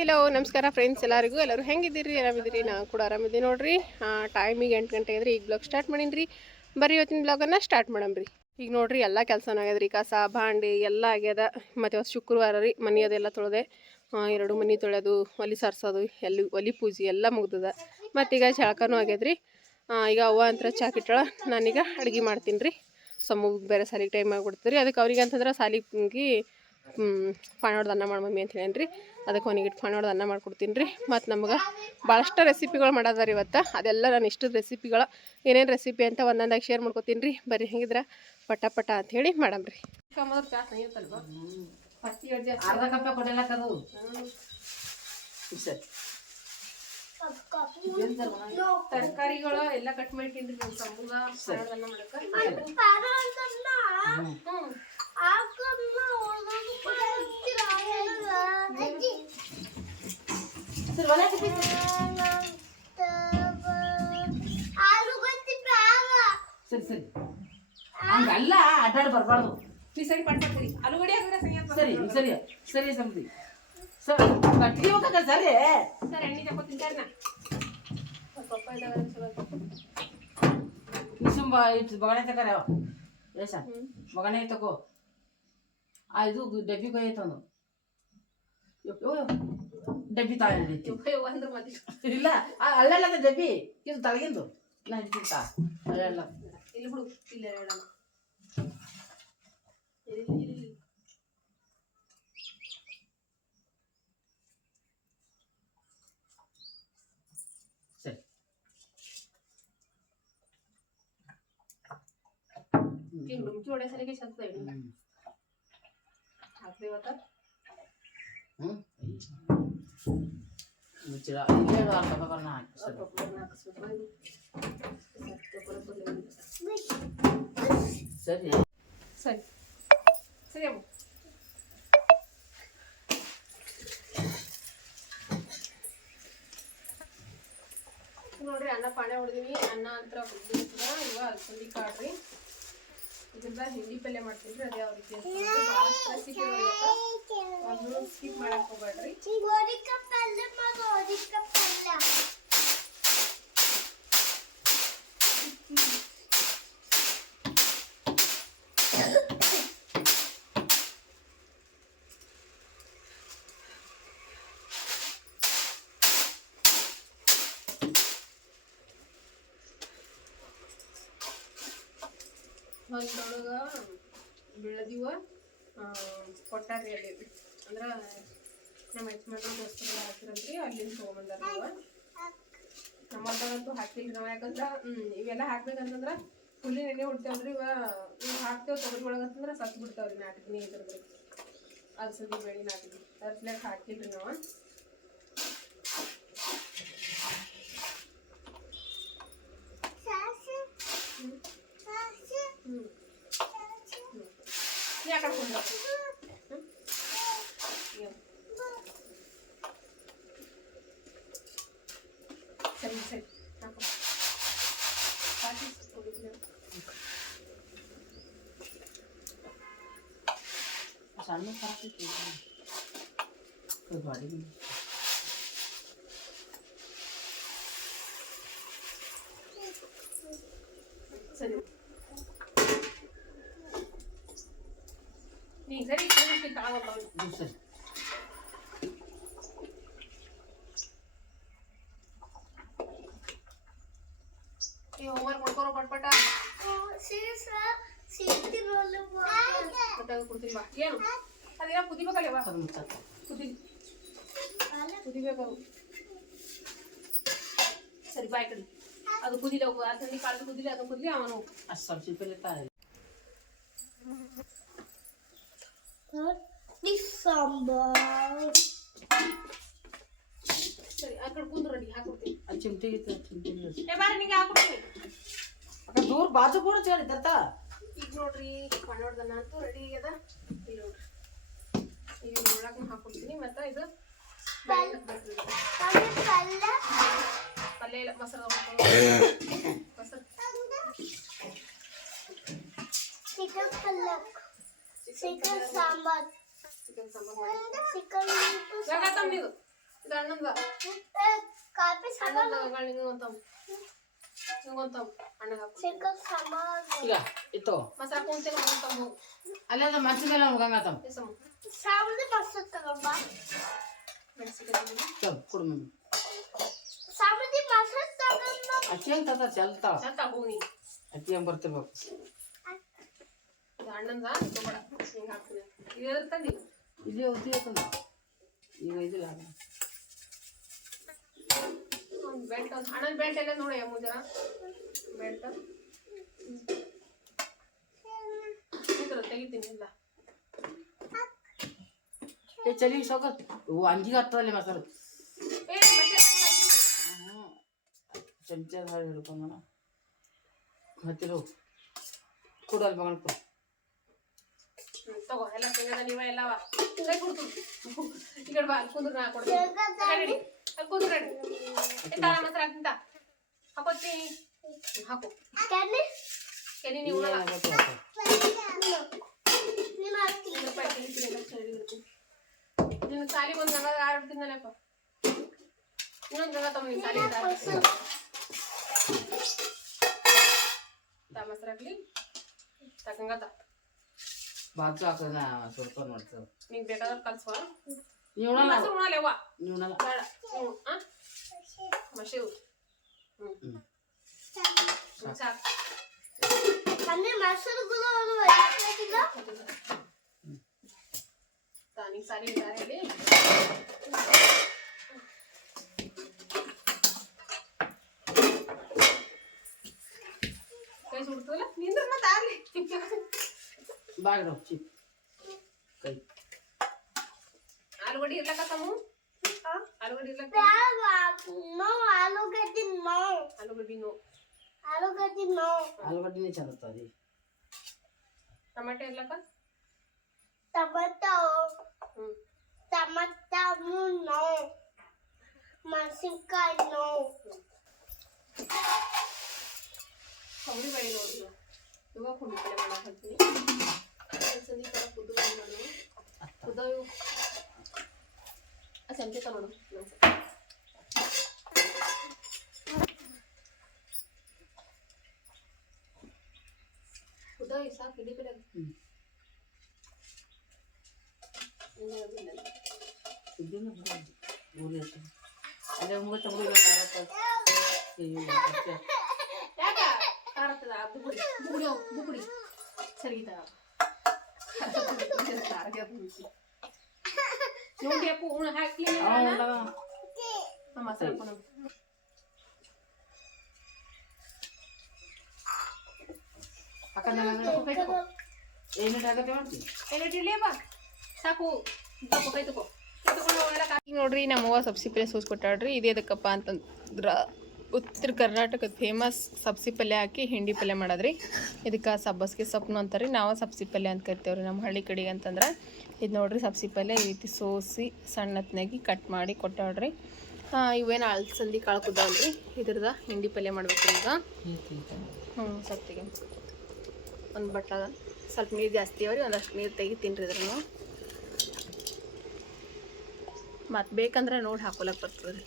Hello ನಮಸ್ಕಾರ friends ಎಲ್ಲರೂ ಹೆಂಗಿದ್ದೀರಿ ಆರಾಮಿದ್ದೀರಿ ನಾವು ಕೂಡ ಆರಾಮಿದ್ದೀವಿ ನೋಡ್ರಿ ಟೈಮಿಗೆ 8 ಗಂಟೆ ಆಗಿದ್ರಿ ಈಗ ಬ್ಲಾಗ್ ಸ್ಟಾರ್ಟ್ ಮಾಡೀನಿ ಬರೀ ಇವತ್ತಿನ ಬ್ಲಾಗನ್ನು ಸ್ಟಾರ್ಟ್ ಮಾಡಮ್ರಿ ಈಗ ನೋಡ್ರಿ ಎಲ್ಲ ಕೆಲಸನೂ ಆಗ್ಯದ್ರಿ ಕಸ ಭಾಂಡಿ ಎಲ್ಲ ಆಗ್ಯದ ಮತ್ತು ಇವತ್ತು ಶುಕ್ರವಾರ ರೀ ಮನೆ ಅದೆಲ್ಲ ತೊಳೆದೆ 2 ಮನೆ ತೊಳೆಯೋದು ಒಲಿ ಸಾರಿಸೋದು ಒಲಿ ಪೂಜೆ ಎಲ್ಲ ಮುಗ್ದದ ಮತ್ತೀಗ ಜಳಕನೂ ಆಗ್ಯದ್ರಿ ಈಗ ಅವ್ವ ಅಂತ ಚಾಕಿಟ್ಟಳ ನಾನೀಗ ಅಡುಗೆ ಮಾಡ್ತೀನಿ ರೀ ಸಮ್ಮಗ್ ಬೇರೆ ಸಾಲಿಗೆ ಟೈಮ್ ಆಗಿಬಿಡ್ತೀರಿ ಅದಕ್ಕೆ ಅವ್ರಿಗೆ ಅಂತಂದ್ರೆ ಸಾಲಿಗೆ ಪಾಣೋಡ್ದು ಅನ್ನ ಮಾಡಿ ಮಮ್ಮಿ ಅಂತ ಹೇಳೇನ್ರಿ ಅದಕ್ಕೆ ಅವನಿಗೆ ಪಾಣೋಡ್ದು ಅನ್ನ ಮಾಡ್ಕೊಡ್ತೀನಿ ರೀ ಮತ್ತು ನಮ್ಗೆ ಭಾಳಷ್ಟು ರೆಸಿಪಿಗಳು ಮಾಡೋದಾರ ಇವತ್ತು ಅದೆಲ್ಲ ನಾನು ಇಷ್ಟದ ರೆಸಿಪಿಗಳು ಏನೇನು ರೆಸಿಪಿ ಅಂತ ಒಂದೊಂದಾಗಿ ಶೇರ್ ಮಾಡ್ಕೊತೀನಿ ರೀ ಬರೀ ಹೆಂಗಿದ್ರೆ ಪಟ ಪಟ ಅಂತ ಹೇಳಿ ಮಾಡಮ್ರಿ ತರಕಾರಿಗಳು ಎಲ್ಲ ಕಟ್ ಮಾಡ್ತೀನಿ ನಮ್ಮ ಸಂಬುಗ ಅನ್ನ ಮಾಡಕ್ಕೆ ಸರಿ ಸರಿ ಹಂಗಲ್ಲ ಅಡ್ಡಾಡಿ ಬರಬಾರ್ದು ನೀ ಸರಿ ಮಾಡ್ಕೊಡ್ತೀರಿ ಆಲೂಗಡ್ಡೆ ಸರಿ ಸರಿ ಸರಿ ಸಮತಿ ಸರ್ ಕಟ್ಟಿಗೆ ಹೋಗಕ್ಕ ಸರಿ ಸರ್ ಎಣ್ಣೆ ತಗೋತೀನಿ ಸರ್ ನಾ ಪಪ್ಪ ಇದಾವೆ ನಿಸುಂಬ ಇಟ್ಟು ಬಗಣೆ ತಗರ ಏಸ ಬಗಣೆ ತಗೋ ಇದು ಡಬ್ಬಿ ಕೊಯ್ಯತ್ತಂದು ಡಬ್ಬಿ ತಾಯಿತ್ತು ಇಲ್ಲ ಅಲ್ಲೆಲ್ಲ ಡಬ್ಬಿ ಇದು ತಳಗಿಂದು ಇಲ್ಲ ಹಿಡ್ತಿತ್ತ ಅಲ್ಲೆಲ್ಲ ಇಲ್ಲಿ ಬಿಡು ಇಲ್ಲ ಹೇಳಲ್ಲ ಸರಿ ರುಚಿ ಹೊಡೆ ಸಲಿಗೆ ಚಂದ ಹಾಕ್ರಿ ಇವತ್ತ ಮುಚ್ಚಿಡ ಇಲ್ಲೇ ಹಾಕಬೇಕಲ್ಲ ಸರಿ ಸರಿ ಸರಿ ಅಮ್ಮ ನೋಡ್ರಿ ಅನ್ನ ಪಾಣೆ ಹೊಡೆದೀನಿ ಅನ್ನ ಅಂತ ಇವ ಅಲ್ಸಂದಿ ಕಾಳ್ರಿ ಇದ್ರಿಂದ ಹಿಂಡಿ ಪಲ್ಯ ಮಾಡ್ತೀನಿ ರೀ ಅದೇ ಯಾವ ರೀತಿ ಭಾಳಷ್ಟು ರೆಸಿಪಿ ಒಂದು ಸ್ಕಿಪ್ ಮಾಡಕ್ ಹೋಗ್ಬೇಡ್ರಿ ಹೊಲದೊಳಗೆ ಬೆಳೆದಿವ ಕೊಟ್ಟಾರಿ ಅಲ್ಲಿ ಅಂದ್ರೆ ನಮ್ಮ ಯಜಮಾನ್ರು ದೋಸ್ತರೆಲ್ಲ ಹಾಕಿರಲ್ರಿ ಅಲ್ಲಿಂದ ತೊಗೊಂಬಂದಾರ ನಮ್ಮ ಹೊಲದಾಗಂತೂ ಹಾಕಿಲ್ರಿ ನಾವು ಯಾಕಂದ್ರೆ ಇವೆಲ್ಲ ಹಾಕ್ಬೇಕಂತಂದ್ರೆ ಹುಲ್ಲಿನ ಎಣ್ಣೆ ಹೊಡ್ತೇವಲ್ರಿ ಇವು ಹಾಕ್ತೇವೆ ತೊಗರಿ ಒಳಗಂತಂದ್ರೆ ಸತ್ತು ಬಿಡ್ತಾವ್ರಿ ನಾಟಕನೇ ಇದ್ರದ್ರಿ ಅಲ್ಸಂದಿ ಬೇಳೆ ನಾಟಕಿ ಅದ್ರಲ್ಲಾಗ ಹಾಕಿಲ್ರಿ ನಾವು ಯಾಕಂದ್ರೆ ಸರಿ ಸರಿ ಸಣ್ಣ ಸಾಕಿ ಗಾಡಿ ಸರಿ ನೀ ಸರಿ ಸರಿ ಹೋಮ್ವರ್ಕ್ ಮಾಡ್ಕೊರೋ ಪಟ್ಪಟ ಕೊಡ್ತೀನಿ ಬಾ ಏನು ಅದೇನೋ ಕುದಿಬೇಕಲ್ಲ ಬಾ ಕುದಿಬೇಕು ಸರಿ ಬಾಯ್ ಕಡೆ ಅದು ಕುದಿಲಿ ಹೋಗು ಅಲ್ಸಂದಿ ಕಾಳು ಕುದಿಲಿ ಅದು ಕುದಿಲಿ ಅವನು ಅಷ್ಟು ಸಬ್ಸಿ ಪಲ್ಲೆ ತಾಯಿ ಸರಿ ಆ ಕಡೆ ಕುಂದು ರೆಡಿ ಹಾಕೊಡ್ತೀನಿ ಅದು ಚಿಮಟಿಗೆ ಬಾರಿ ನಿಂಗೆ ಹಾಕೊಡ್ತೀನಿ ದೂರ ಬಾಜು ಕೂಡ ಚೇಳಿ ತತ್ತ ಈಗ ನೋಡ್ರಿ ಮಾಡೋದನ್ನ ಅಂತೂ ರೆಡಿ ಆಗ್ಯದ ಇಲ್ಲಿ ನೋಡ್ರಿ ಈಗ ಒಳಗೆ ಹಾಕೊಡ್ತೀನಿ ಮತ್ತು ಇದು ಪಲ್ಯ ಇಲ್ಲ ಮೊಸರು ಮೊಸರು ಚಿಕನ್ ಸಾಂಬಾರ್ ಚಿಕನ್ ಸಾಂಬಾರ್ ಮಾಡಿ ಚಿಕನ್ ಯಾಕ ತಂದಿದ್ದು ಅಣ್ಣಂದ ಈಗ ಇತ್ತು ಮಸಾಲ ಕುಂತೇನೆ ಅಲ್ಲ ಮಂಚ ಮೇಲೆ ಹೋಗಂಗತ್ತಮ್ಮ ಚಲ್ ಕೊಡು ಮಮ್ಮಿ ಅಚ್ಚಿ ಅಂತ ಚಲ್ತಾವ ಅಚ್ಚಿ ಹಂಗೆ ಬರ್ತಿರ್ಬೇಕು ಅಣ್ಣಂದ ತಗೋಬೇಡ ಹಿಂಗೆ ಹಾಕ್ತೀನಿ ಇದು ತಂದಿ ಇಲ್ಲಿ ಉದ್ದಿ ಆಯ್ತಂದ ಈಗ ಇದಿಲ್ಲ ಒಂದು ಬೆಲ್ಟ್ ಒಂದು ಅಣ್ಣನ ಬೆಲ್ಟ್ ಎಲ್ಲ ನೋಡಿ ಮುಂಜಾನ ಬೆಲ್ಟ್ ತೆಗಿತೀನಿ ಇಲ್ಲ ಏ ಚಲಿ ಸೌಕತ್ ಅಂಜಿಗೆ ಹತ್ತದಲ್ಲಿ ಮಸಾರು ಚಮಚದ ಹಾಳು ಹಿಡ್ಕೊಂಡ ಹತ್ತಿರ ಕೊಡಲ್ ಮಗನ ಕೊಡು ತಗೋ ಎಲ್ಲ ಸಿಂಗದ ನೀವ ಎಲ್ಲವ ಕೈ ಕೊಡ್ತು ಈ ಕಡೆ ಬಾ ಕುಂದ್ರ ನಾ ಕೊಡ್ತೀನಿ ಅಲ್ಲಿ ಕುಂದ್ರ ತಾಳ ಮಾತ್ರ ಹಾಕ್ತಿಂತ ಹಾಕೋತೀನಿ ಹಾಕು ಕೆನಿ ನೀವು ನಿನ್ನ ಸಾಲಿ ಒಂದು ಗಂಗ ಆಡ್ಬಿಡ್ತೀನಲ್ಲಪ್ಪ ಇನ್ನೊಂದು ಗಂಗ ತಮ್ಮ ನಿನ್ನ ಸಾಲಿ ಮೊಸರಾಗ್ಲಿ ತಕಂಗತ ಬಾಜು ಹಾಕೋದ ಸ್ವಲ್ಪ ಮಾಡ್ತೇವೆ ನಿಂಗೆ ಬೇಕಾದ್ರೆ ಕಲ್ಸುವ ನೀವು ಮೊಸರು ಉಣಲ್ಲವ್ವ ನೀವು ಬೇಡ ಮಶಿವು ಸಾಕು ತಾನಿಗೆ ಸಾಲಿ ಇದ್ದಾರೆ ಕೈ ಸುಡ್ತಲ್ಲ ನಿಂದ್ರ ಮತ್ತೆ ಆಗ್ಲಿ ಬಾಗಿಲು ಚಿ ಕೈ ಆಲೂಗಡ್ಡೆ ಇರ್ಲಕತ್ತಮ್ಮ ಆಲೂಗಡ್ಡೆ ಇರ್ಲಕ್ಕ ಆಲೂಗಡ್ಡೆ ನೋ ಆಲೂಗಡ್ಡೆನೇ ಚಂದ ಇರ್ತದೆ ಟಮಾಟೆ ಇರ್ಲಕ್ಕ ಮೆಣಸಿನ್ಕಾಯಿ ನೋ ಕೊಬ್ಬರಿ ಬೇಳೆ ನೋಡಿ ಇವಾಗ ಪುಂಡಿ ಪಲ್ಯ ಮಾಡಕ್ಕೆ ಹಾಕ್ತೀನಿ ಸಂದಿ ಥರ ಕುದ್ದು ಮಾಡು ಕುದ್ದವು ಆ ಚಮಚೆ ತಗೊಡು ಕುದ್ದವು ಸಾಕು ಇಡೀ ಕಡೆ ಅದೇ ಮುಗಿತ ಯಾಕ ಕಾರತದ ಬುಗುಡಿ ಬುಗುಡಿ ಬುಗುಡಿ ಸರಿಗಿತ ನೋಡಿ ಅಪ್ಪು ಉಣ ಹಾಕ್ಲಿ ಮಸಾಲ ಹಾಕೋಣ ಏನಿಟ್ಟು ಹಾಕತ್ತೆ ಮಾಡ್ತೀವಿ ಏನಿಟ್ಟಿರ್ಲಿಯಪ್ಪ ಸಾಕು ಕೈ ತಗೋ ಈಗ ನೋಡ್ರಿ ನಮ್ಮವ್ವ ಸಬ್ಸಿ ಪಲ್ಯ ಸೋಸ್ಕೊಟ್ಟಾಳ್ರಿ ಇದು ಎದಕ್ಕಪ್ಪ ಅಂತಂದ್ರೆ ಉತ್ತರ ಕರ್ನಾಟಕದ ಫೇಮಸ್ ಸಬ್ಸಿ ಪಲ್ಯ ಹಾಕಿ ಹಿಂಡಿ ಪಲ್ಯ ಮಾಡೋದ್ರಿ ಇದಕ್ಕೆ ಸಬ್ಬಸ್ಗೆ ಸೊಪ್ಪು ಅಂತಾರೆ ನಾವು ಸಬ್ಸಿ ಪಲ್ಯ ಅಂತ ಕರಿತೇವ್ರಿ ನಮ್ಮ ಹಳ್ಳಿ ಕಡೆಗೆ ಅಂತಂದ್ರೆ ಇದು ನೋಡ್ರಿ ಸಬ್ಸಿ ಪಲ್ಯ ಈ ರೀತಿ ಸೋಸಿ ಸಣ್ಣತ್ನಾಗಿ ಕಟ್ ಮಾಡಿ ಕೊಟ್ಟಾಳ್ರಿ ಇವೇನು ಅಳಸಂದಿ ಕಾಳು ಕುದ್ದಾವಲ್ರಿ ಇದ್ರದ ಹಿಂಡಿ ಪಲ್ಯ ಮಾಡ್ಬೇಕು ಈಗ ಸತ್ತಿಗೆ ಒಂದು ಬಟ್ಲ ಸ್ವಲ್ಪ ನೀರು ಜಾಸ್ತಿ ಅವ್ರಿ ಒಂದಷ್ಟು ನೀರು ತೆಗಿತೀನಿ ರೀ ಇದ್ರೂ ಮತ್ತು ಬೇಕಂದ್ರೆ ನೋಡಿ ಹಾಕೊಳಕ್ಕೆ ಬರ್ತದೆ ರೀ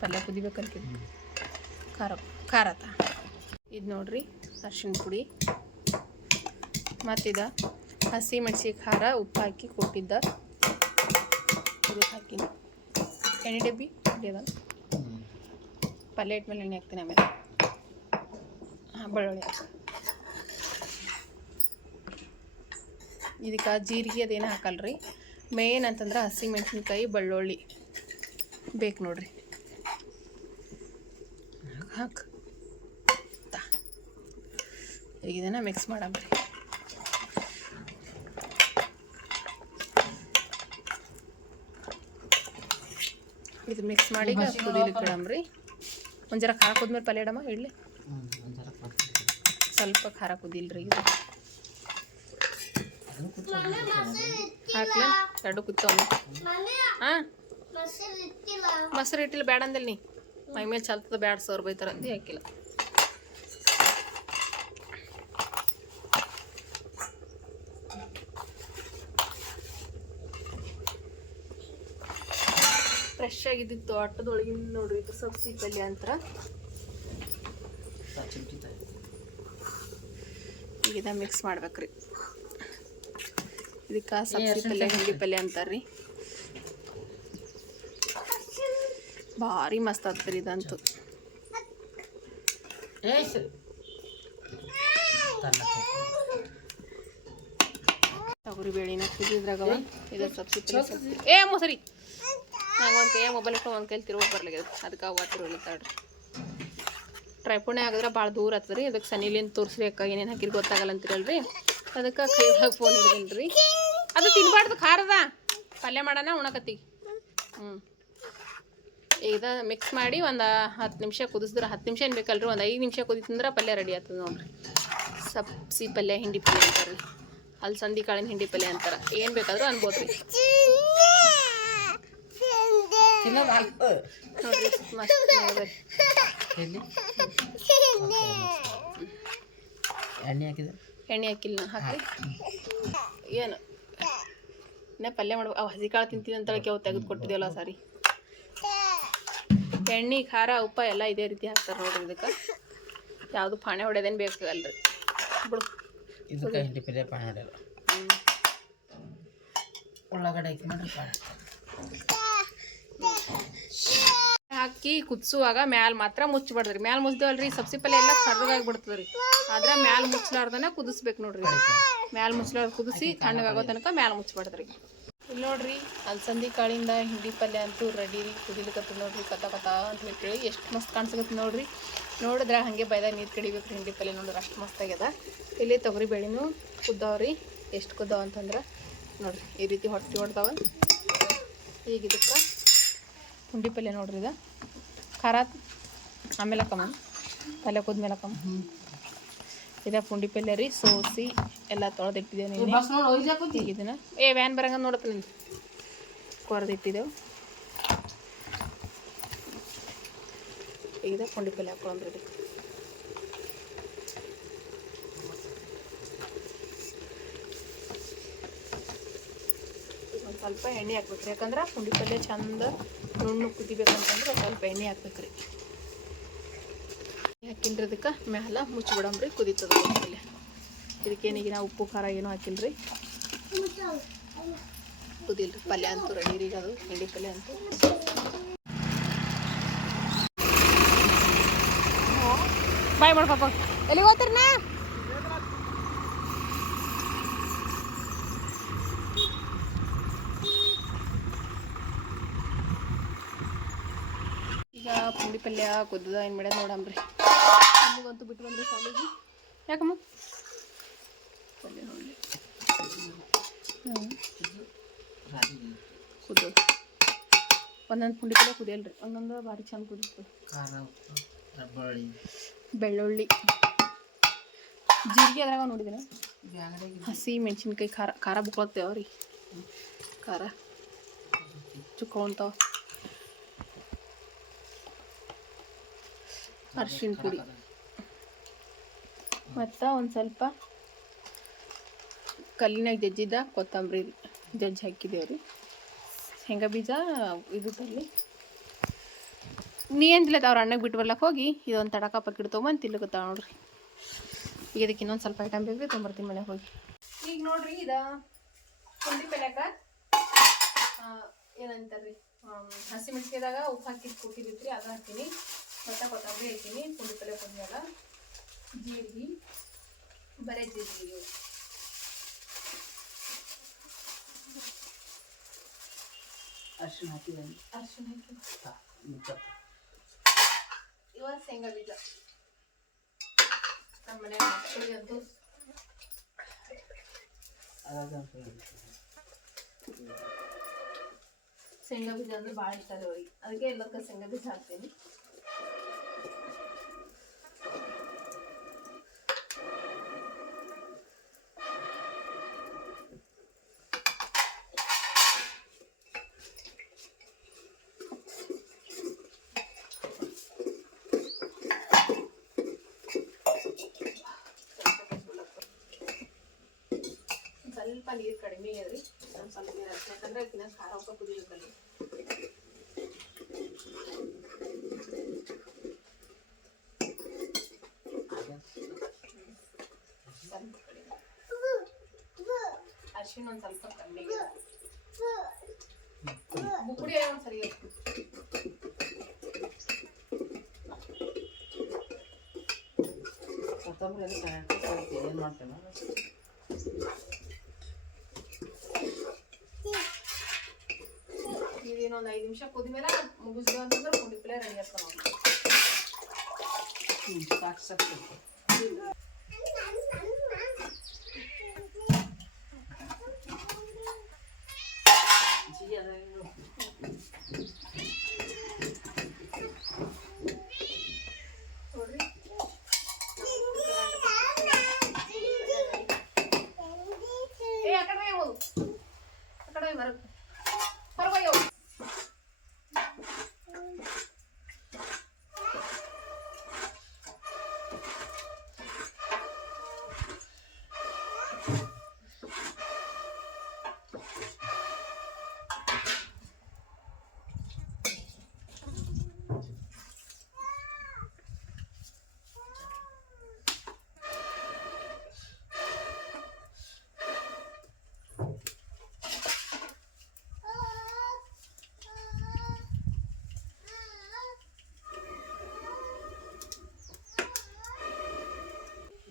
ಪಲ್ಯ ಕುದಿಬೇಕಂತ ಖಾರ ಇದು ನೋಡ್ರಿ ಅರ್ಶಿಣ ಪುಡಿ ಮತ್ತಿದ ಹಸಿ ಮೆಣಸಿಗೆ ಖಾರ ಉಪ್ಪು ಹಾಕಿ ಕೊಟ್ಟಿದ್ದ ಇದಕ್ಕೆ ಹಾಕಿನಿ ಎಣ್ಣೆ ಡಬ್ಬಿ ಅದ ಪಲ್ಯ ಇಟ್ಮೇಲೆ ಎಣ್ಣೆ ಹಾಕ್ತೀನಿ ಆಮೇಲೆ ಬೆಳ್ಳುಳ್ಳಿ ಇದಕ್ಕೆ ಜೀರಿಗೆ ಅದೇನು ಹಾಕಲ್ರಿ ಮೇನ್ ಅಂತಂದ್ರೆ ಹಸಿ ಮೆಣಸಿನ್ಕಾಯಿ ಬೆಳ್ಳುಳ್ಳಿ ಬೇಕು ನೋಡ್ರಿ ಹಾಕು ಈಗ ಇದನ್ನು ಮಿಕ್ಸ್ ಮಾಡಮ್ರಿ ಇದು ಮಿಕ್ಸ್ ಮಾಡಿ ಕುದಿಲಿಕ್ಕೆ ಇಡಮ್ರಿ ಒಂದು ಜರ ಖಾರ ಕುದ್ಮೇಲೆ ಪಲ್ಯ ಇಡಮ್ಮ ಇಡ್ಲಿ ಸ್ವಲ್ಪ ಖಾರ ಕುದಿಲ್ರಿ ಇದು ಹಾಕ್ಲ ಎರಡು ಕುತ್ತವನು ಹಾಂ ಮೊಸರು ಇಟ್ಟಿಲ್ಲ ಬೇಡ ಅಂದಿಲ್ಲ ನೀ ಮೈ ಮೇಲೆ ಚಲ್ತದ ಬ್ಯಾಡ ಸರ್ ಬೈತಾರ ಅಂದು ಹಾಕಿಲ್ಲ ಫ್ರೆಶ್ ಆಗಿದ್ದಿತ್ತು ಆಟದೊಳಗಿಂದ ನೋಡ್ರಿ ಇದು ಸಬ್ಸಿ ಪಲ್ಯ ಅಂತ. ಈಗ ಇದ ಮಿಕ್ಸ್ ಮಾಡ್ಬೇಕ್ರಿ. ಇದಕ್ಕೆ ಸಬ್ಸಿ ಪಲ್ಯ ಹಿಂಡಿ ಪಲ್ಯ ಅಂತಾರ್ರಿ. ಭಾರಿ ಮಸ್ತ್ ಆಗ್ತರಿ ಇದಂತೂ. ತೊಗರಿ ಬೇಳಿನ ಕುದಿದ್ರಾಗವ ಇದು ಸಬ್ಸಿ ಪಲ್ಯ ಸ್ವಲ್ಪ ಅಮ್ಮ ಸರಿ ನಂಗೆ ಒಂದು ಕೈಯಾಗ ಮೊಬೈಲ್ ಇಟ್ಟು ಒಂದು ಕೈಲಿ ತಿರುಗಿ ಬರ್ಲಾಗ್ಯದ ಅದಕ್ಕೆ ಅವ ತಿರುಗಿತಾಡ್ರಿ. ಟ್ರೈಪೋಣೆ ಆಗಿದ್ರೆ ಭಾಳ ದೂರ ಆಗ್ತದೆ ರೀ. ಅದಕ್ಕೆ ಸನಿಲಿಂದ ತೋರಿಸ್ರಿ ಅಕ್ಕ ಏನೇನು ಹಾಕಿರಿ ಗೊತ್ತಾಗಲ್ಲ ಅಂತಿರಲ್ರಿ. ಅದಕ್ಕೆ ಕೈ ಒಳಗೆ ಫೋನ್ ಹಿಡ್ದೀನಿ ರೀ. ಅದು ತಿನ್ಬಾರ್ದು ಖಾರದ ಪಲ್ಯ ಮಾಡೋಣ ಉಣಕತ್ತಿ. ಈಗ ಮಿಕ್ಸ್ ಮಾಡಿ ಒಂದು 10 ನಿಮಿಷ ಕುದಿಸಿದ್ರೆ 10 ನಿಮಿಷ ಏನು ಬೇಕಲ್ರಿ, ಒಂದು 5 ನಿಮಿಷ ಕುದಿತಂದ್ರೆ ಪಲ್ಯ ರೆಡಿ ಆಗ್ತದೆ ನೋಡ್ರಿ. ಸಬ್ಸಿ ಪಲ್ಯ ಹಿಂಡಿ ಪಲ್ಯ ಅಂತಾರೆ, ಅಲಸಂದಿ ಕಾಳಿನ ಹಿಂಡಿ ಪಲ್ಯ ಅಂತಾರೆ, ಏನು ಬೇಕಾದ್ರೂ ಅನ್ಬೋದು ರೀ. ನೋಡ್ರಿ ಮಸ್ತ್ ಎಣ್ಣೆ ಹಾಕಿಲ್ಲ ಹಾಕಿ ಏನು ಇನ್ನೂ ಪಲ್ಯ ಮಾಡ್ಬೇಕು. ಅವು ಹಸಿ ಕಾಳು ತಿಂತೀನಿ ಅಂತ ಅವು ತೆಗೆದು ಕೊಟ್ಟಿದ್ದೇವಲ್ಲ ಸಾರಿ. ಎಣ್ಣೆ ಖಾರ ಉಪ್ಪ ಎಲ್ಲ ಇದೇ ರೀತಿ ಹಾಕ್ತಾರೆ ನೋಡ್ರಿ. ಇದಕ್ಕೆ ಯಾವುದು ಪಾಣೆ ಹೊಡೆಯೋದೇನು ಬೇಕಾಗಲ್ರಿ ಬಿಡು. ಇದಕ್ಕೆ ಹಿಂಡಿ ಪಲ್ಯ ಪಾಣೆ ಹೊಡೆಯಲ್ಲ. ಉಳ್ಳಾಗಡ್ಡೆ ಹಾಕಿ ಮಾಡ್ರಿ ಹಾಕಿ ಕುದಿಸುವಾಗ ಮ್ಯಾಲ ಮಾತ್ರ ಮುಚ್ಚಬಾರ್ದ್ರಿ. ಮ್ಯಾಲ ಮುಚ್ಚಿದೇವಲ್ರಿ ಸಬ್ಸಿ ಪಲ್ಯ ಎಲ್ಲ ಕರ್ರಗಾಗಿ ಬಿಡ್ತದೆ ರೀ. ಆದ್ರೆ ಮ್ಯಾಲ ಮುಚ್ಚಲಾರ್ದನ ಕುದಿಸ್ಬೇಕು ನೋಡ್ರಿ. ಮ್ಯಾಲ ಮುಚ್ಚಲಾರ್ದು ಕುದಿಸಿ ತಣ್ಣಗಾಗೋ ತನಕ ಮ್ಯಾಲ ಮುಚ್ಚಬಾರ್ದ್ರಿ. ಇಲ್ಲಿ ನೋಡ್ರಿ ಅಲಸಂದಿ ಕಾಳಿಂದ ಹಿಂಡಿ ಪಲ್ಯ ಅಂತೂ ರೆಡಿ ರೀ. ಕುದಿಲಿಕತ್ತದ ನೋಡ್ರಿ ಕತ ಕತ ಅಂತ ಹೇಳಿ ಎಷ್ಟು ಮಸ್ತ್ ಕಾಣಿಸ್ಕತ್ತ ನೋಡ್ರಿ. ನೋಡಿದ್ರೆ ಹಾಗೆ ಬೈದಾಗ ನೀರು ಕಡಿಬೇಕು ರೀ. ಹಿಂಡಿ ಪಲ್ಯ ನೋಡ್ರಿ ಅಷ್ಟು ಮಸ್ತ್ ಆಗ್ಯದ. ಇಲ್ಲಿ ತೊಗರಿ ಬೇಳೆನೂ ಕುದ್ದಾವ್ರಿ. ಎಷ್ಟು ಕುದ್ದಾವ ಅಂತಂದ್ರೆ ನೋಡ್ರಿ ಈ ರೀತಿ ಹೊಟ್ಟಿ ಹೊಡ್ತಾವ. ಈಗ ಇದಕ್ಕೆ ಪುಂಡಿ ಪಲ್ಯ ನೋಡ್ರಿ ಇದು ಖಾರ ಆಮೇಲೆ ಕಮ್ಮ ಪಲ್ಯ ಕುದ್ಮೇಲೆ ಕಮ್ಮ ಇದ ಪುಂಡಿ ಪಲ್ಯ ರೀ. ಸೋಸಿ ಎಲ್ಲ ತೊಳೆದಿಟ್ಟಿದ್ದೇನೆ. ಈಗ ಇದನ್ನ ವ್ಯಾನ್ ಬರಂಗ ನೋಡಪ್ಪ ನಿಂದು ಕೊರೆದಿಟ್ಟಿದ್ದೆವು. ಈಗ ಪುಂಡಿ ಪಲ್ಯ ಹಾಕೊಳ್ಳಂದ್ರಿ ಇದಕ್ಕೆ. ಒಂದು ಸ್ವಲ್ಪ ಎಣ್ಣೆ ಹಾಕ್ಬೇಕ್ರಿ. ಯಾಕಂದ್ರೆ ಪುಂಡಿ ಪಲ್ಯ ಚಂದ ನುಣ್ಣು ಕುದಿಬೇಕಂತಂದ್ರೆ ಸ್ವಲ್ಪ ಎಣ್ಣೆ ಹಾಕ್ಬೇಕ್ರಿ. ಹಾಕಿನ್ರಿ ಅದಕ್ಕೆ ಮ್ಯಾಲ ಮುಚ್ಚಿಬಿಡಮ್ರಿ ಕುದಿತದ ಪಲ್ಯ. ಇದಕ್ಕೇನಿಗೆ ನಾವು ಉಪ್ಪು ಖಾರ ಏನೂ ಹಾಕಿಲ್ರಿ. ಕುದಿಲ್ರಿ ಪಲ್ಯ ಅಂತೂ ರೆಡಿ ರೀ. ಅದು ಹಿಂಡಿ ಪಲ್ಯ ಅಂತೂ ಬಾಯ್ ಮಾಡ್ಪಾಪ ಎಲ್ಲಿಗೆ ಹೋಗ್ತೀರಿ ನಾ ಈಗ ಪುಂಡಿ ಪಲ್ಯ ಕುದ್ದದ ಏನು ಮಾಡ್ಯದ ನೋಡಮ್ರಿ. ನಮಗಂತೂ ಬಿಟ್ಟು ಬಂದ್ರೆ ಸಾಲಿಗೆ ಯಾಕಮ್ಮ ಪಲ್ಯ ನೋಡಲಿ ಕುದ್ದು ಒಂದೊಂದು ಪುಂಡಿ ಪಲ್ಯ ಕುದಿಯಲ್ರಿ. ಒಂದೊಂದು ಭಾರಿ ಚಂದ ಕುದಿಸ್ತದೆ. ಬೆಳ್ಳುಳ್ಳಿ ಜೀರಿಗೆ ಅದ್ರಾಗ ನೋಡಿದ್ರೆ ಹಸಿ ಮೆಣಸಿನ್ಕಾಯಿ ಖಾರ ಖಾರ ಬುಕ್ಳತ್ತೇವ್ರಿ. ಖಾರ ಚುಕ್ಕೊಂತಾವ. ಅರ್ಶಿಣ ಪುಡಿ ಮತ್ತು ಒಂದು ಸ್ವಲ್ಪ ಕಲ್ಲಿನಾಗ ಜಜ್ಜಿದ ಕೊತ್ತಂಬರಿ ಜಜ್ಜಿ ಹಾಕಿದ್ದೇವ್ರಿ. ಶೇಂಗಾ ಬೀಜ ಇದು ತರಲಿ ನೀ ಏನಿಲ್ಲ ಅವ್ರ ಅಣ್ಣಗೆ ಬಿಟ್ಟು ಬರ್ಲಕ್ಕೆ ಹೋಗಿ ಇದೊಂದು ತಡಕ ಪಕ್ಕಿಡ್ ತೊಗೊಂಬಂದು ತಿನ್ಲಕತ್ತಾವ ನೋಡ್ರಿ. ಈಗ ಇದಕ್ಕೆ ಇನ್ನೊಂದು ಸ್ವಲ್ಪ ಐಟಮ್ ಬೇಕು ತೊಂಬರ್ತೀನಿ ಮನೆಗೆ ಹೋಗಿ. ಈಗ ನೋಡ್ರಿ ಇದು ಪುಂಡಿ ಪಲ್ಯಕ ಏನಂತಾರ್ರಿ ಹಸಿಮೆಣ್ಸಿಗೆದಾಗ ಉಪ್ಪು ಹಾಕಿ ಕುಟ್ಟಿದ್ರಿ ಅದು ಹಾಕ್ತೀನಿ. ಮತ್ತು ಕೊತ್ತಂಬರಿ ಹಾಕೀನಿ. ಪುಂಡಿ ಪಲ್ಯ ಕುದ್ಮ್ಯಾಗ ಜೀರಿಗೆ ಬರೀ ಜೀರಿಗೆ ಅರ್ಶಿಣ ಹಾಕಿದ್ದೀನಿ. ಅರ್ಶಿಣ ಹಾಕಿ ಇವಾಗ ಶೇಂಗಾ ಬೀಜ ನಮ್ಮ ಮನೆ ಮಕ್ಕಳಿಗೆ ಅಂತೂ ಶೇಂಗಾ ಬೀಜ ಅಂದ್ರೆ ಭಾಳ ಇಷ್ಟ ಅದ ಅವ್ರಿಗೆ. ಅದಕ್ಕೆ ಎಲ್ಲದಕ್ಕೆ ಶೇಂಗಾ ಬೀಜ ಹಾಕ್ತೀನಿ. ಸ್ವಲ್ಪ ನೀರು ಕಡಿಮೆ ಆಗ್ಯದ್ರಿ. ಸ್ವಲ್ಪ ನೀರು ಹಾಕಿ ಯಾಕಂದ್ರೆ ಇದನ್ನ ಖಾರ ಉಪ್ಪ ಕುದಿಬೇಕಲ್ಲ. ಒಂದು ಸ್ವಲ್ಪ ಕಮ್ಮಿ ಬುಕ್ಕುಡಿ ಒಂದು ಸರಿ ಕೊತ್ತಂಬರಿ ಏನು ಮಾಡ್ತೇನೆ ಇದೇನೊಂದು 5 ನಿಮಿಷ ಕುದಿದ್ಮೇಲೆ ಮುಗಿಸ್ದು ಅಂತಂದ್ರೆ ಪುಡಿ ಪಲ್ಯ ರೆಡಿ ಆಗ್ತಾವ ಸಾಕು ಸಾಕು ಜಿ ಅದ ನೋಡ್ರಿ ಏ ಆ ಕಡೆ ಹೋಗು ಆ ಕಡೆ ಹೊರಗೆ ಹೋಗು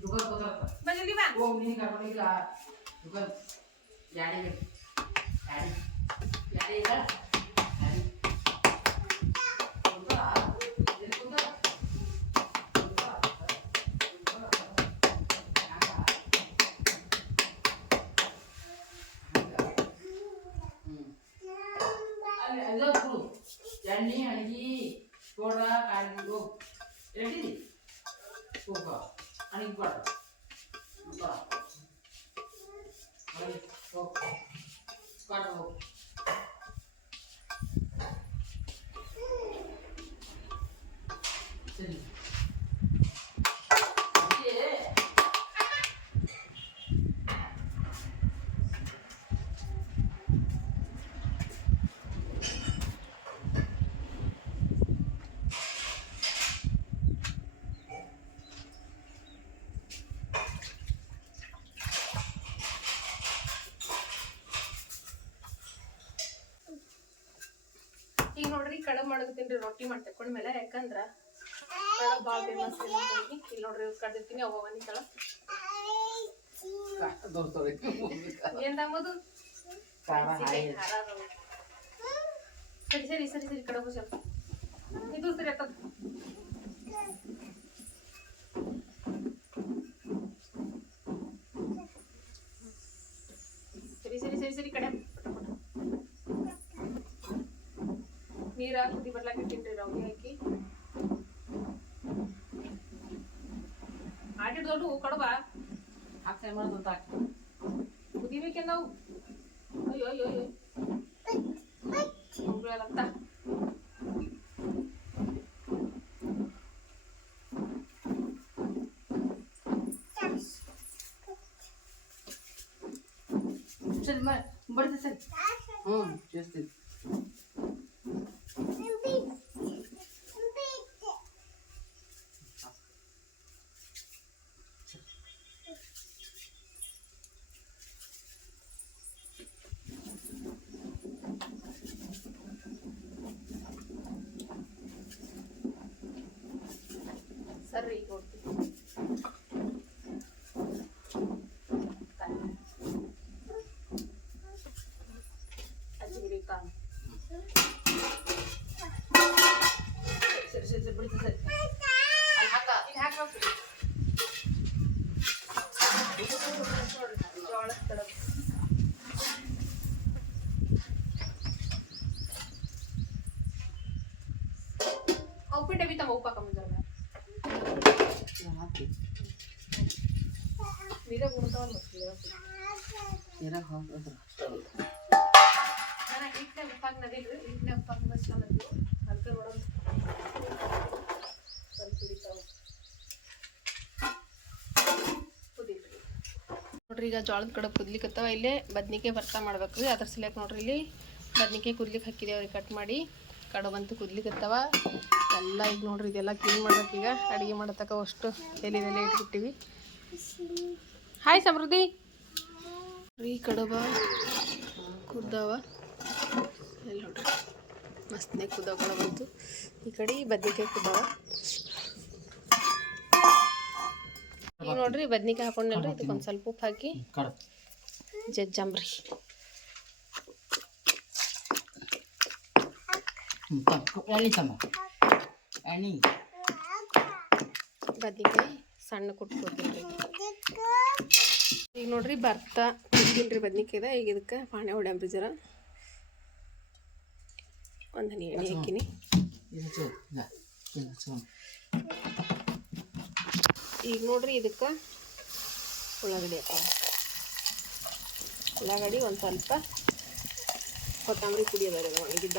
ದುಕಾನ್ ಕೂತಾರತ್ತ ಬಂದಿದ್ದೀವಿ ಬಾ ಹೋಗಿ ನೀನು ಕರ್ಕೊಂಡಿಲ್ಲ ದುಕಾನ್ ಯಾಡಿ ಬೇಕು ಯಾಡಿ ಯಾಡಿ ಇಲ್ಲ ಯಾಡಿ ಎಣ್ಣೆ ಅಣಗಿ ತೋಡ ಕಾಡಿಗೆ ಎಡಿ ಹೋಗ ಅಣಗಿ ಬಾಡ ಹೋಗ ಕಾಡ ಹೋಗ ಸರಿ ಈಗ ನೋಡ್ರಿ ಕಡಬ್ ಮಾಡಕತ್ತೀನಿ ರೊಟ್ಟಿ ಮಾಡಿ ತಕೊಂಡ್ಮೇಲೆ ಯಾಕಂದ್ರ ಕಡಬ್ ಭಾಳ ಫೇಮಸ್ ಇಲ್ಲಿ ನೋಡ್ರಿ ಕಡ್ದಿರ್ತೀನಿ ಅವ ಒಂದಿತ್ತಳ ಏನ್ ತಗೋದು ಸರಿ ಸರಿ ಸರಿ ಸರಿ ಕಡಬು ಸ್ವಲ್ಪ ಇದು ಸರಿ ಆಗ್ತದ ಸರಿ ಸರಿ ಸರಿ ಸರಿ ಕಡೆ ನೀರ ಕುದಿ ಬರ್ಲಾಕ ಇಟ್ಟಿನ್ರಿ ರೌಡಿ ಹಾಕಿ ಆಟಿಡ್ ದೊಡ್ಡ ಕಡಬ ಹಾಕ್ತಾ ಮಾಡೋದು ಅಂತ ಕುದಿಬೇಕೆ ನಾವು ಅಯ್ಯೋ ಅಯ್ಯೋ ಅಯ್ಯೋ ಅಂತ ಸರಿ ಬಡ್ತಿ ಸರಿ చేస్తుంది ಸರಿ ಕೊಡ್ತೀನಿ ಸರಿ ಸರಿ ಸರಿ ಬಿಡ್ತಿ ಸರಿ ಉಪ್ಪಿಟ್ಟು ಬಿ ತಮ್ಮ ಉಪ್ಪಾಕ ಮುಂಜಾನೆ ಹಾಕಿ ನೀರಾಗ ಉಣ್ತಾವಲ್ಲ ನೀರಾಗ ಹಾಕಿದ್ರೆ ನಾನು ಹಿಟ್ಟನೆ ಉಪ್ಪಾಕ ನದಿಲ್ರಿ ಹಿಟ್ಟನೆ ಉಪ್ಪಾಕ ಮಸ್ತ್ ಅನ್ನೋದು ಅದಕ್ಕೆ ನೋಡೋದು ಸ್ವಲ್ಪ ಹಿಡಿತಾವ ಕುದಿಲ್ರಿ ನೋಡ್ರಿ ಈಗ ಜೋಳದ ಕಡೆ ಕುದ್ಲಿಕ್ಕತ್ತಾವ ಇಲ್ಲೇ ಬದ್ನಿಕಾಯಿ ಭರ್ತಾ ಮಾಡ್ಬೇಕ್ರಿ ಅದ್ರ ಸಲಕ್ಕೆ ನೋಡ್ರಿ ಇಲ್ಲಿ ಬದ್ನಿಕಾಯಿ ಕುದ್ಲಿಕ್ಕೆ ಹಾಕಿದೇವ್ರಿ ಕಟ್ ಮಾಡಿ ಕಡಬಂತು ಕುದ್ಲಿಕ್ಕತ್ತಾವ ಎಲ್ಲ ಈಗ ನೋಡ್ರಿ ಇದೆಲ್ಲ ಕ್ಲೀನ್ ಮಾಡ್ಬೇಕು ಈಗ ಅಡುಗೆ ಮಾಡತಕ್ಕ ಅಷ್ಟು ಎಲೆದೆಲ್ಲ ಇಟ್ಬಿಟ್ಟಿವಿ ಹಾಯ್ ಸಮೃದ್ಧಿ ಈ ಕಡಬ ಕುದ್ದಾವ ಎಲ್ಲ ನೋಡ್ರಿ ಮಸ್ತ್ನೇ ಕುದ್ದಾವ ಕಡಬಂತು. ಈ ಕಡೆ ಬದ್ನಿಕಾಯಿ ಕುದ್ದಾವ. ಈಗ ನೋಡ್ರಿ ಬದ್ನಿಕಾಯಿ ಹಾಕೊಂಡಲ್ರಿ ಇದಕ್ಕೊಂದು ಸ್ವಲ್ಪ ಉಪ್ಪು ಹಾಕಿ ಜಜ್ಜಂಬ್ರಿ. ಬದ್ನಿಕಾಯಿ ಸಣ್ಣ ಕುಟ್ಕೋತೀನಿ. ಈಗ ನೋಡ್ರಿ ಬರ್ತಾ ಕುಟ್ಟಿಲ್ರಿ ಬದ್ನಿಕಾಯ್ದ. ಈಗ ಇದಕ್ಕೆ ಪಾಣೆ ಹೊಡ್ಯಾಂಬ್ರಿ ಜರ ಒಂದು ಹನಿ ಎಣ್ಣೆ ಹಾಕಿನಿ. ಈಗ ನೋಡ್ರಿ ಇದಕ್ಕೆ ಉಳ್ಳಾಗಡ್ಡಿ ಹಾಕೋಣ. ಉಳ್ಳಾಗಡ್ಡಿ ಒಂದು ಸ್ವಲ್ಪ ಕೊತ್ತಂಬರಿ ಪುಡಿ ಅದ ರೀ ಒಣಗಿದ್ದ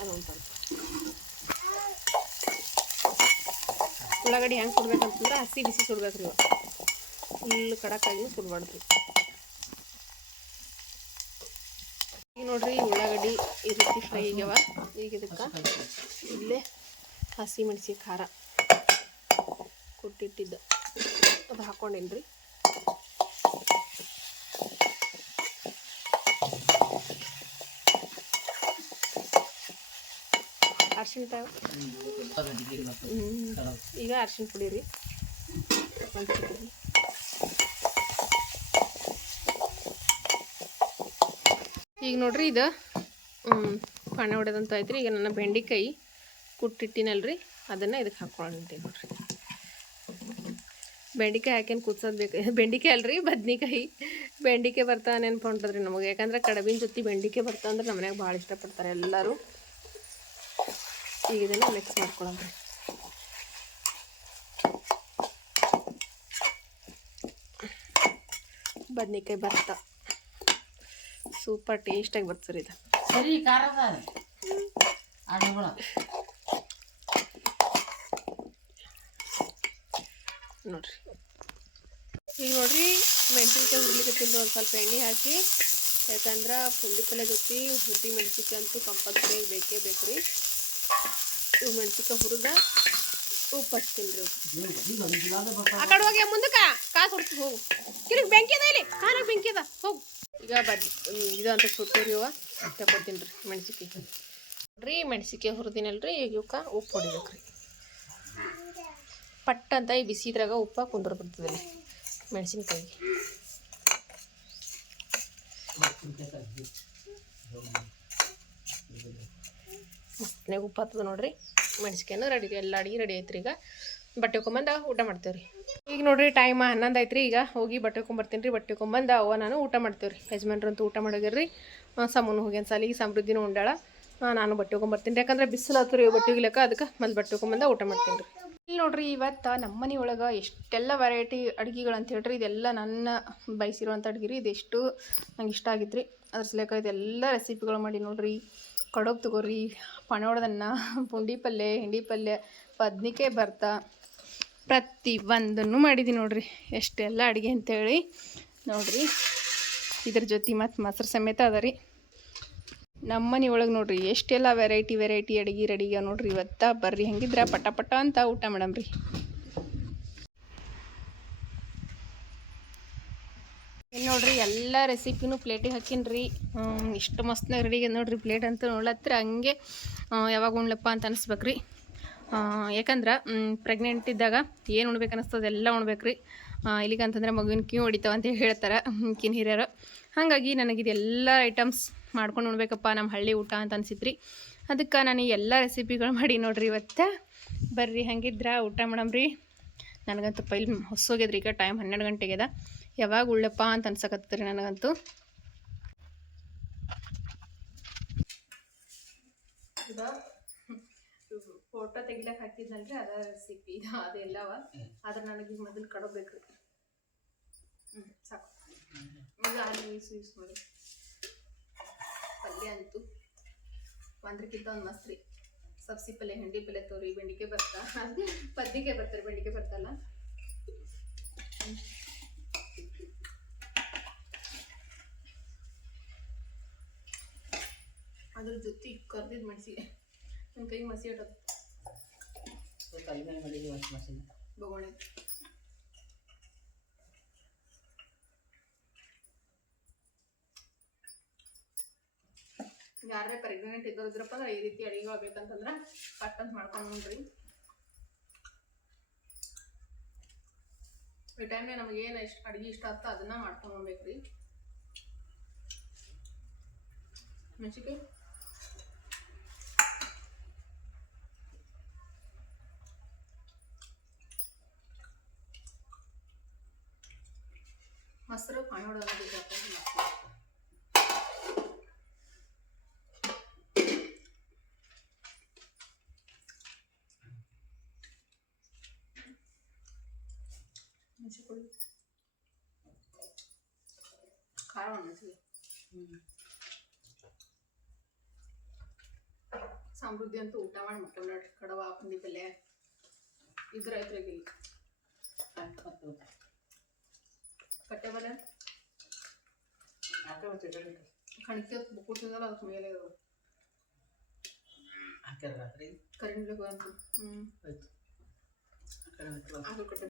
ಅದೊಂದು ಸ್ವಲ್ಪ. ಉಳ್ಳಾಗಡ್ಡಿ ಹೆಂಗೆ ಸುಡ್ಬೇಕಂತಂದ್ರೆ ಹಸಿ ಬಿಸಿ ಸುಡ್ಬೇಕ್ರಿ. ಫುಲ್ ಕಡಕ್ಕಾಗಿ ಸುಡ್ಬಾರ್ದ್ರಿ. ಈಗ ನೋಡ್ರಿ ಉಳ್ಳಾಗಡ್ಡಿ ಈ ರೀತಿ ಫ್ರೈ ಆಗ್ಯಾವ. ಈಗ ಇದಕ್ಕೆ ಇಲ್ಲೇ ಹಸಿ ಮೆಣಸಿ ಖಾರ ಕೊಟ್ಟಿಟ್ಟಿದ್ದ ಅದು ಹಾಕೊಂಡೇನ್ರಿ. ಅರ್ಶಿಣ ಈಗ ಅರ್ಶಿಣ ಪುಡಿ ರೀ ಈಗ ನೋಡ್ರಿ ಇದು ಪಾಣೆ ಹೊಡೆದಂತ ಐತ್ರಿ. ಈಗ ನನ್ನ ಬೆಂಡೆಕಾಯಿ ಕುಟ್ಟಿಟ್ಟಿನಲ್ರಿ ಅದನ್ನು ಇದಕ್ಕೆ ಹಾಕ್ಕೊಳ್ಳಂತೆ ನೋಡ್ರಿ. ಬೆಂಡೆಕಾಯಿ ಹಾಕೇನು ಕುದ್ಸೋದು ಬೇಕು. ಬೆಂಡೆಕಾಯಿ ಅಲ್ರಿ ಬದ್ನಿಕಾಯಿ. ಬೆಂಡೆಕಾಯಿ ಬರ್ತಾ ನೆನ್ಪೊಂಡ್ರಿ ನಮಗೆ. ಯಾಕಂದ್ರೆ ಕಡಬಿನ ಜೊತೆ ಬೆಂಡೆಕಾಯಿ ಬರ್ತಾ ಅಂದ್ರೆ ನಮ್ಮ ಮನ್ಯಾಗ ಭಾಳ ಇಷ್ಟಪಡ್ತಾರೆ ಎಲ್ಲರೂ. ಈಗ ಇದನ್ನು ಮಿಕ್ಸ್ ಮಾಡ್ಕೊಳಂದ್ರಿ. ಬದ್ನಿಕಾಯಿ ಬರ್ತಾ ಸೂಪರ್ ಟೇಸ್ಟಾಗಿ ಬರ್ತದೆ ಇದು. ಸರಿ ನೋಡ್ರಿ. ಈಗ ನೋಡ್ರಿ ಮೆಣಸಿನ್ಕಾಯಿ ಹುರ್ಲಿಕ್ಕೆ ಒಂದು ಸ್ವಲ್ಪ ಎಣ್ಣೆ ಹಾಕಿ. ಯಾಕಂದ್ರೆ ಪುಂಡಿ ಪಲ್ಯ ಜೊತೆ ಹುಟ್ಟಿ ಮೆಣಸಿನ್ಕಾಯಿ ಅಂತೂ ಕಂಪಲ್ಸರಿ ಬೇಕೇ ಬೇಕು ರೀ. ಇವು ಮೆಣಸಿನ್ಕಾಯಿ ಹುರಿದ ಉಪ್ಪು ಹಚ್ತೀನಿ ರೀ. ಆ ಕಡೆ ಹೋಗಿ ಮುಂದಕ್ಕೆ ಕಾಸು ಹೊಡ್ತು ಹೋಗು. ಕಿರಿಕ್ ಬೆಂಕಿ ಅದ ಇಲ್ಲಿ ಕಾನಾಗ ಬೆಂಕಿ ಅದ ಹೋಗು. ಈಗ ಇದು ಅಂತ ಸುಟ್ಟೋರಿ ಇವ ತಗೋತೀನಿ ರೀ ಮೆಣಸಿನ್ಕಾಯಿ. ನೋಡ್ರಿ ಮೆಣಸಿನ್ಕಾಯಿ ಹುರಿದಿನಲ್ರಿ. ಈಗ ಇವಕ್ಕೆ ಉಪ್ಪು ಹೊಡಿಬೇಕು ರೀ. ಪಟ್ಟ ಅಂತ ಈ ಬಿಸಿದ್ರಾಗ ಉಪ್ಪ ಕುಂದ್ರ ಬರ್ತದೆ ಮೆಣಸಿನ್ಕಾಯಿಗೆ. ಮಸ್ತ್ನಾಗ ಉಪ್ಪು ಹತ್ತದ ನೋಡ್ರಿ. ಮೆಣಸಿನ್ಕಾಯಿನೂ ರೆಡಿ ರೀ. ಎಲ್ಲ ಅಡುಗೆ ರೆಡಿ ಐತ್ರಿ. ಈಗ ಬಟ್ಟೆ ಹೊಕೊಂಬಂದು ಊಟ ಮಾಡ್ತೇವೆ ರೀ. ಈಗ ನೋಡ್ರಿ ಟೈಮ್ 11 ಐತ್ರಿ. ಈಗ ಹೋಗಿ ಬಟ್ಟೆ ಹೊಕೊಂಬರ್ತೀನಿ ರೀ. ಬಟ್ಟೆ ಹೊಕೊಂಬಂದು ಅವ್ವ ನಾನು ಊಟ ಮಾಡ್ತೇವೆ ರೀ. ಯಜಮಾನ್ರಂತೂ ಊಟ ಮಾಡೋಗಿರ್ರಿ. ಸಮೂನು ಹೋಗ್ಯಾನ ಸಾಲಿಗೆ. ಸಮೃದ್ಧಿನೂ ಉಂಡಾಳ. ನಾನು ಬಟ್ಟೆ ಹೊಕೊಂಬರ್ತೀನಿ ರೀ. ಯಾಕಂದ್ರೆ ಬಿಸಿಲು ಆತು ರೀ ಬಟ್ಟೆ ಹೋಗ್ಲಿಕ್ಕ. ಅದಕ್ಕೆ ಮತ್ತೆ ಬಟ್ಟೆ ಹೊಕೊಂಬಂದು ಊಟ ಮಾಡ್ತೀನಿ ರೀ. ಇಲ್ಲಿ ನೋಡ್ರಿ ಇವತ್ತು ನಮ್ಮ ಮನೆ ಒಳಗೆ ಎಷ್ಟೆಲ್ಲ ವೆರೈಟಿ ಅಡುಗೆಗಳು ಅಂತ ಹೇಳ್ರಿ. ಇದೆಲ್ಲ ನನ್ನ ಬಯಸಿರುವಂಥ ಅಡುಗೆ ರೀ. ಇದೆಷ್ಟು ನಂಗೆ ಇಷ್ಟ ಆಗಿತ್ತು ರೀ. ಅದ್ರ ಸಲಕ ಇದೆಲ್ಲ ರೆಸಿಪಿಗಳು ಮಾಡಿ ನೋಡ್ರಿ. ಕಡೋಗ್ ತಗೋರಿ, ಪಾಣೆ ಹೊಡೆದನ್ನ, ಪುಂಡಿ ಪಲ್ಯ, ಹಿಂಡಿ ಪಲ್ಯ, ಬದ್ನಿಕಾಯಿ ಬರ್ತಾ ಪ್ರತಿ ಒಂದನ್ನು ಮಾಡಿದ್ದೀನಿ ನೋಡ್ರಿ. ಎಷ್ಟೆಲ್ಲ ಅಡುಗೆ ಅಂತೇಳಿ ನೋಡ್ರಿ. ಇದ್ರ ಜೊತೆ ಮತ್ತು ಮೊಸರು ಸಮೇತ ಅದ ರೀ. ನಮ್ಮ ಮನೆ ಒಳಗೆ ನೋಡ್ರಿ ಎಷ್ಟೆಲ್ಲ ವೆರೈಟಿ ಅಡುಗೆ ರೆಡಿಗ ನೋಡ್ರಿ. ಇವತ್ತು ಬರ್ರಿ ಹಂಗಿದ್ರೆ ಪಟ ಪಟ ಅಂತ ಊಟ ಮಾಡಮ್ರಿ. ನೋಡ್ರಿ ಎಲ್ಲ ರೆಸಿಪಿನೂ ಪ್ಲೇಟಿಗೆ ಹಾಕಿನ್ರಿ. ಇಷ್ಟು ಮಸ್ತ್ನಾಗ ರೆಡಿಗೆ ನೋಡ್ರಿ. ಪ್ಲೇಟ್ ಅಂತ ನೋಡ್ಲತ್ರ ಹಂಗೆ ಯಾವಾಗ ಉಣ್ಲಪ್ಪ ಅಂತ ಅನಿಸ್ಬೇಕ್ರಿ. ಯಾಕಂದ್ರೆ ಪ್ರೆಗ್ನೆಂಟ್ ಇದ್ದಾಗ ಏನು ಉಣ್ಬೇಕು ಅನ್ನಿಸ್ತದೆ ಎಲ್ಲ ಉಣ್ಬೇಕ್ರಿ. ಇಲ್ಲಿಗಂತಂದ್ರೆ ಮಗುವಿನ ಕಿವಿ ಹೊಡಿತಾವ ಅಂತ ಹೇಳ್ತಾರೆ ಕಿನ್ ಹಿರಿಯರು. ಹಾಗಾಗಿ ನನಗಿದೆಲ್ಲ ಐಟಮ್ಸ್ ಮಾಡ್ಕೊಂಡು ಉಣ್ಬೇಕಪ್ಪ ನಮ್ಮ ಹಳ್ಳಿ ಊಟ ಅಂತ ಅನ್ಸಿತ್ರಿ. ಅದಕ್ಕೆ ನಾನು ಎಲ್ಲ ರೆಸಿಪಿಗಳು ಮಾಡಿ ನೋಡ್ರಿ. ಇವತ್ತು ಬರ್ರಿ ಹಂಗಿದ್ರೆ ಊಟ ಮಾಡಮ್ರಿ. ನನಗಂತೂ ಪೈಲ್ ಹೊಸೋಗ್ಯದ್ರಿ. ಈಗ ಟೈಮ್ 12 ಗಂಟೆಗೆ ಅದ. ಯಾವಾಗ ಉಳ್ಳಪ್ಪ ಅಂತ ಅನ್ಸಕತ್ತರಿ ನನಗಂತೂ. ಫೋಟೋ ತೆಗಿಲಕ್ಕೆ ಹಾಕಿದ್ನಲ್ರಿ ಅದ ರೆಸಿಪಿ ಅದೆಲ್ಲವ. ಆದ್ರೆ ನನಗೆ ಮೊದಲು ಕಡಬೇಕ್ರಿ. ಸಾಕು. ಈಗ ಅಲ್ಲಿ ಯೂಸ್ ಮಾಡಿ ಪಲ್ಯ ಅಂತೂ ಒಂದ್ರಕ್ಕಿಂತ ಒಂದು ಮಸ್ತ್ ರೀ. ಸಬ್ಸಿ ಪಲ್ಯ, ಹಿಂಡಿ ಪಲ್ಯ ತೋರಿ, ಬೆಂಡಿಕಾಯಿ ಬರ್ತಾ, ಬದ್ನಿಕಾಯಿ ಬರ್ತಾರೆ, ಬೆಂಡಿಕಾಯಿ ಬರ್ತಲ್ಲ. ಅದ್ರ ಜೊತೆ ಕರ್ದಿದ್ದು ಮೆಣಸಿಗೆ ನನ್ನ ಕೈ ಮಸಿ ಇಡೋದು ಬಗೋಣೆ. ಯಾರೇ ಪ್ರೆಗ್ನೆಂಟ್ ಇದ್ದೋದ್ರಪ್ಪ ಅಂದ್ರೆ ಈ ರೀತಿ ಅಡಿಗೆ ಬೇಕಂತಂದ್ರೆ ಪಟ್ ಅಂತ ಮಾಡ್ಕೊಂಡು ನೋಡ್ರಿ. ಈ ಟೈಮ್ನಾಗ ನಮಗೆ ಏನು ಅಡಿಗೆ ಇಷ್ಟ ಆಗ್ತೋ ಅದನ್ನ ಮಾಡ್ಕೊಂಡು ಹೋಗ್ಬೇಕ್ರಿ. ಮೆಣಸಿನ್ಕಾಯಿ ಮೊಸರು ಪಾನಿ ಹೊಡೆದ ಮೆಣಸಿನ್ಕಾಯಿ ಖಾರ ಮೆಣಸಿಗೆ ಸಮೃದ್ಧಿ ಅಂತೂ ಊಟ ಮಾಡಿ ಮಕ್ಕೊಂಡ್ರಿ. ಕಡವ ಪುಂಡಿ ಪಲ್ಯ ಇದ್ರ ಐತ್ರಿಗೆ ಕಟ್ಟೆ ಬಲೆ ಕಣಿಕೆ ಬುಕ್ಕಿಂದಲ್ಲ ಅದಕ್ಕೆ ಮೇಲೆ ಹಾಕ್ಯಾರ ರಾತ್ರಿ ಕರಿಬೇಕು ಅಂತ ಆಯ್ತು. ಹಾಕಿ